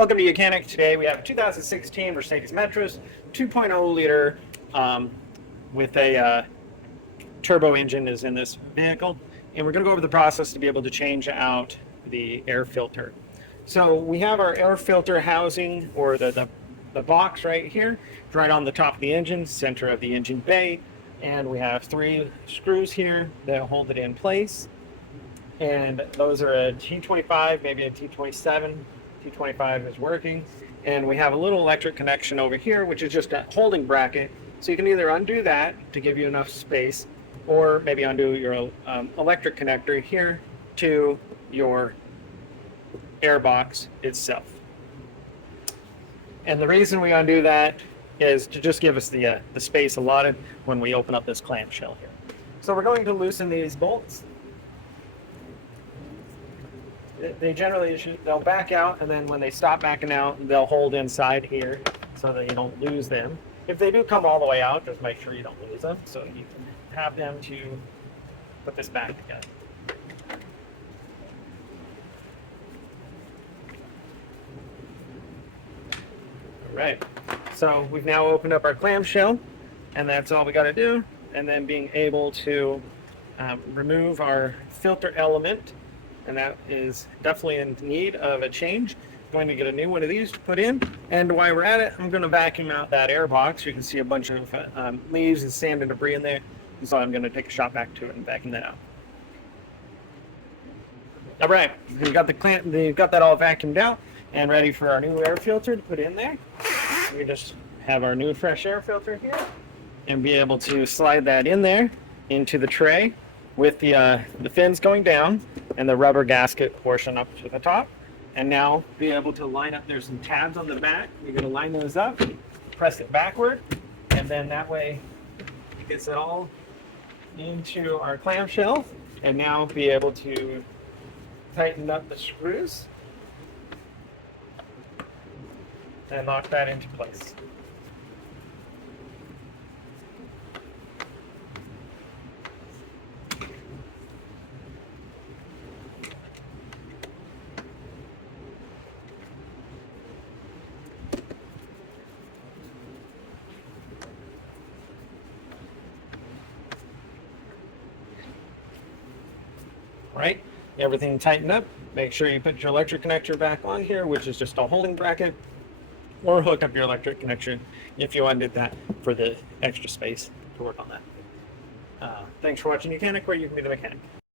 Welcome to Mechanic. Today we have a 2016 Mercedes Metris 2.0 liter with a turbo engine is in this vehicle, and we're going to go over the process to be able to change out the air filter. So we have our air filter housing, or the box right here, right on the top of the engine, center of the engine bay, and we have 3 screws here that hold it in place. And those are a T25, maybe a T27. T25 is working, and we have a little electric connection over here, which is just a holding bracket. So you can either undo that to give you enough space, or maybe undo your electric connector here to your air box itself. And the reason we undo that is to just give us the space allotted when we open up this clamshell here. So we're going to loosen these bolts. They generally they'll back out, and then when they stop backing out, they'll hold inside here so that you don't lose them. If they do come all the way out, just make sure you don't lose them. So you can have them to put this back together. All right, so we've now opened up our clamshell, and that's all we got to do. And then being able to remove our filter element. And that is definitely in need of a change. I'm going to get a new one of these to put in. And while we're at it, I'm going to vacuum out that air box. You can see a bunch of leaves and sand and debris in there. And so I'm going to take a shot back to it and vacuum that out. All right, we've got that all vacuumed out and ready for our new air filter to put in there. We just have our new fresh air filter here and be able to slide that in there into the tray with the fins going down and the rubber gasket portion up to the top. And now be able to line up, there's some tabs on the back. You're going to line those up, press it backward, and then that way it gets it all into our clamshell. And now be able to tighten up the screws and lock that into place. Right, everything tightened up. Make sure you put your electric connector back on here, which is just a holding bracket, or hook up your electric connection if you undid that for the extra space to work on that. Thanks for watching Mechanic, where you can be the mechanic.